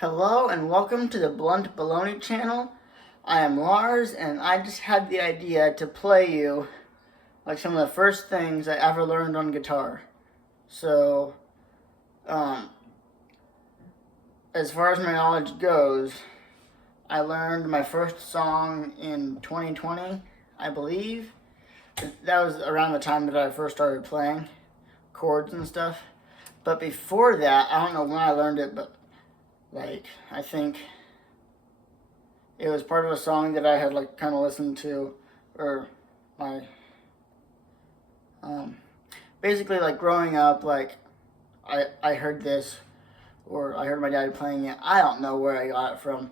Hello and welcome to the Blunt Baloney channel. I am Lars and I just had the idea to play you like some of the first things I ever learned on guitar. So, as far as my knowledge goes, I learned my first song in 2020, I believe. That was around the time that I first started playing chords and stuff. But before that, I don't know when I learned it, but I think it was part of a song that I had kind of listened to, or my basically growing up, I heard this, or I heard my dad playing it. I don't know where I got it from,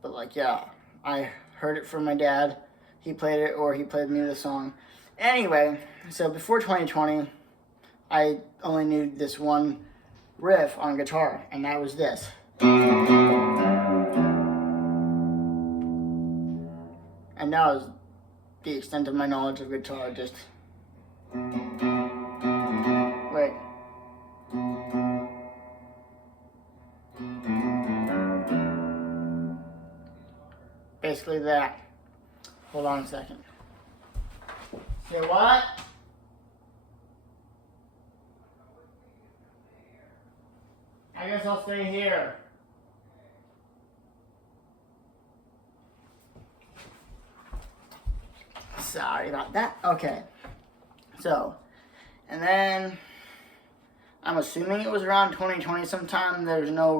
but yeah, I heard it from my dad. He played it, or he played me the song. Anyway, so before 2020, I only knew this one riff on guitar, and that was this. And that was the extent of my knowledge of guitar. Just wait. Basically that. Hold on a second. Say what? I guess I'll stay here. Sorry about that. Okay. So, and then I'm assuming it was around 2020 sometime. There's no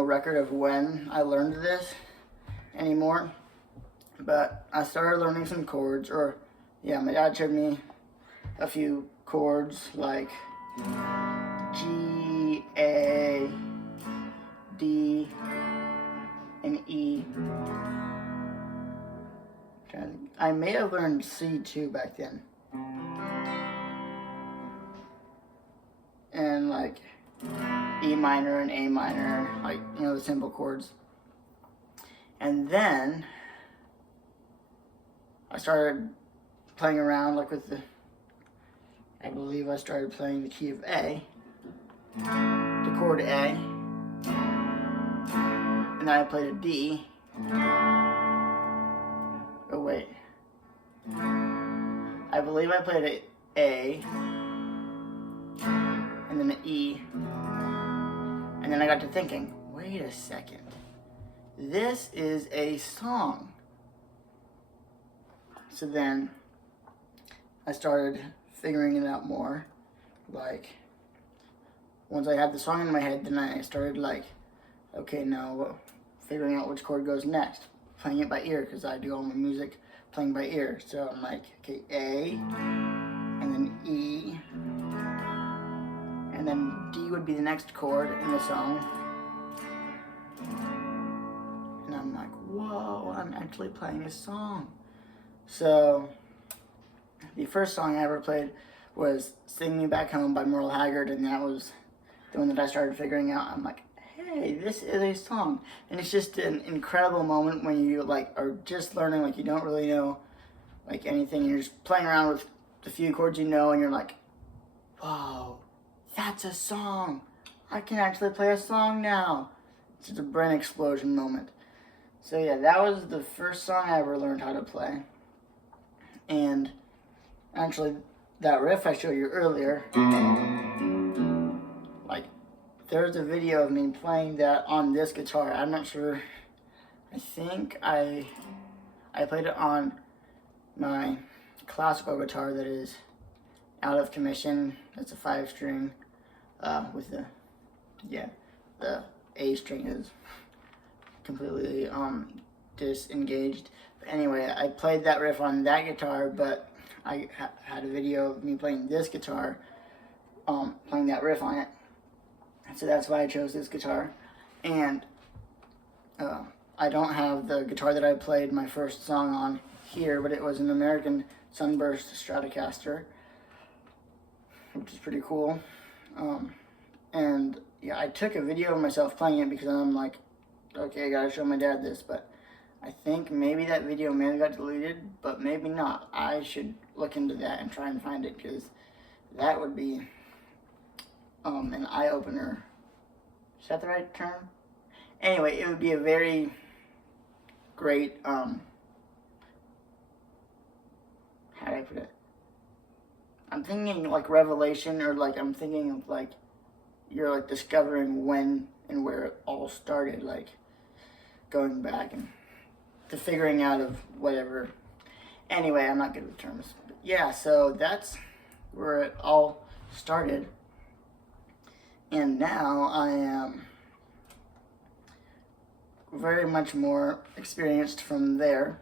record of when I learned this anymore. But I started learning some chords, my dad showed me a few chords like G, A, D, and E. I may have learned C too back then. And E minor and A minor, the simple chords. And then I started playing around I believe I started playing the key of A, the chord A, and then I played a D. Oh wait, I believe I played an A, and then an E, and then I got to thinking, wait a second, this is a song. So then I started figuring it out more. Once I had the song in my head, then I started okay, now figuring out which chord goes next. Playing it by ear, because I do all my music playing by ear. So I'm okay, A, and then E, and then D would be the next chord in the song. And I'm like, whoa, I'm actually playing a song. So the first song I ever played was Sing Me Back Home by Merle Haggard, and that was the one that I started figuring out. I'm like, hey, this is a song. And it's just an incredible moment when you are just learning, you don't really know anything. You're just playing around with the few chords you know, and you're like, whoa, that's a song. I can actually play a song now. It's just a brain explosion moment. So yeah, that was the first song I ever learned how to play. And actually, that riff I showed you earlier, there's a video of me playing that on this guitar. I'm not sure. I think I played it on my classical guitar that is out of commission. It's a 5-string with the A string is completely disengaged. But anyway, I played that riff on that guitar, but I had a video of me playing this guitar, playing that riff on it. So that's why I chose this guitar. And I don't have the guitar that I played my first song on here, but it was an American Sunburst Stratocaster, which is pretty cool. And yeah, I took a video of myself playing it because I'm like, okay, I gotta show my dad this, but I think maybe that video may have got deleted, but maybe not. I should look into that and try and find it, because that would be an eye-opener Is that the right term? Anyway, it would be a very great, how do I put it? I'm thinking like revelation, or like I'm thinking of like you're like discovering when and where it all started, like going back and the figuring out of whatever. Anyway, I'm not good with terms. But yeah, so that's where it all started. And now I am very much more experienced from there.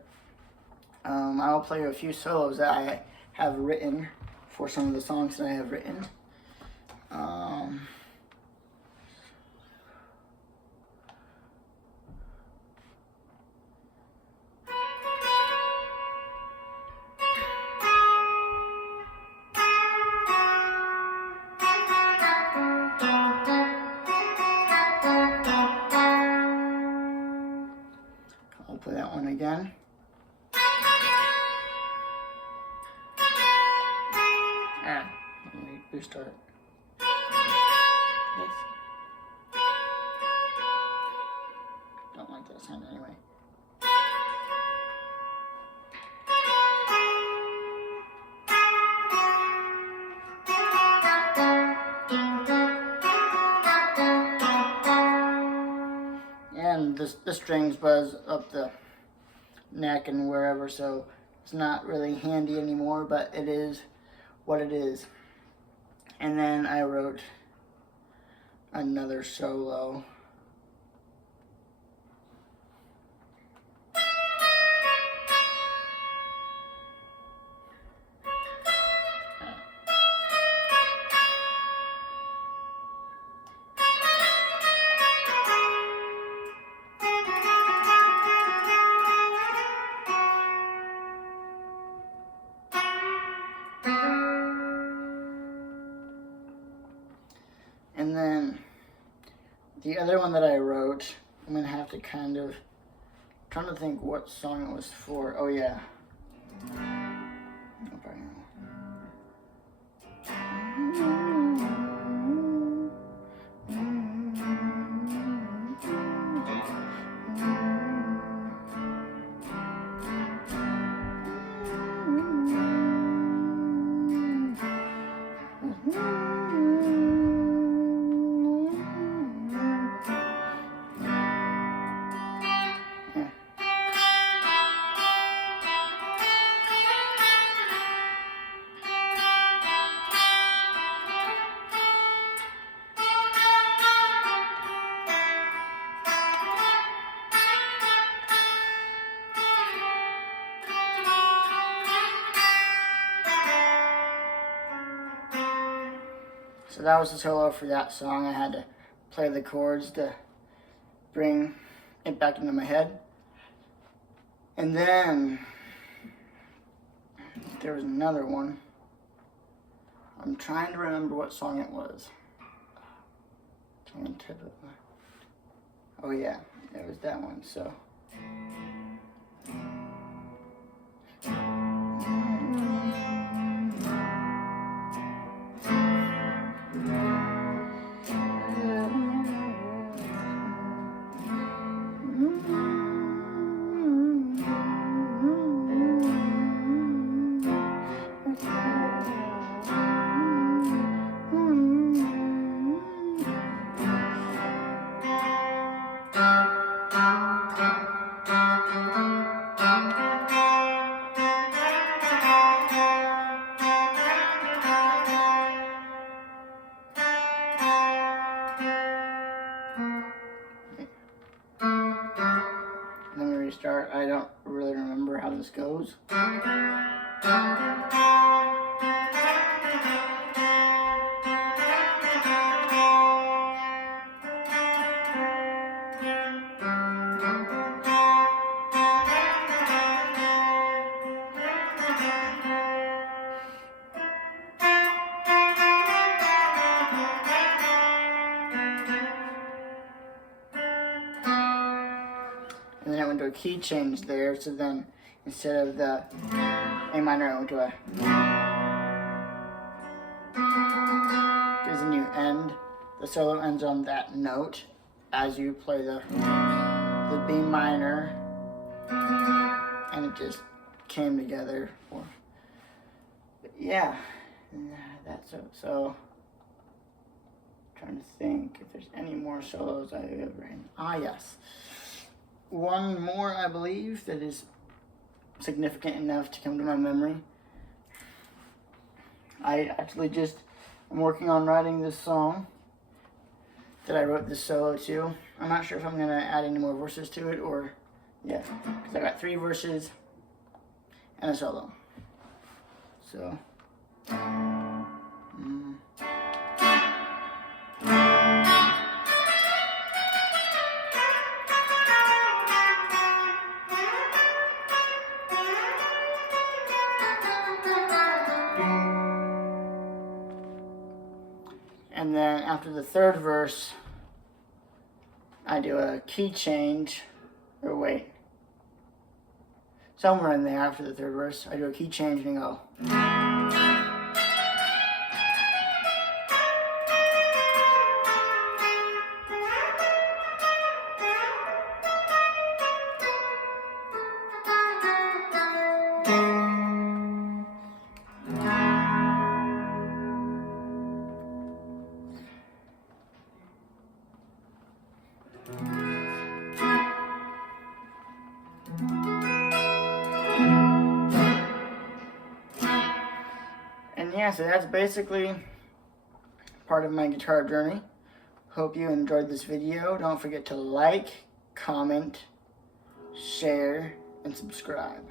I'll play a few solos that I have written for some of the songs that I have written. I'll play that one again. Let me restart. Yes. Don't like that sound anyway. And the strings buzz up the neck and wherever, so it's not really handy anymore, but it is what it is. And then I wrote another solo. And then the other one that I wrote, I'm gonna have to kind of, trying to think what song it was for. Oh yeah. So that was the solo for that song. I had to play the chords to bring it back into my head. And then there was another one. I'm trying to remember what song it was. Oh yeah, it was that one. So. Let me restart. I don't really remember how this goes. And then I went to a key change there, so then instead of the A minor, I went to a, there's a new end, the solo ends on that note as you play the B minor, and it just came together. But yeah, that's it. So trying to think if there's any more solos I've ever written. Ah, yes. One more, I believe, that is significant enough to come to my memory. I actually just am working on writing this song that I wrote this solo to. I'm not sure if I'm going to add any more verses to it or, yeah, because I got 3 verses and a solo. So, and then after the 3rd verse, I do a key change, or wait, somewhere in there after the 3rd verse, I do a key change and go. And yeah, so that's basically part of my guitar journey. Hope you enjoyed this video. Don't forget to like, comment, share, and subscribe.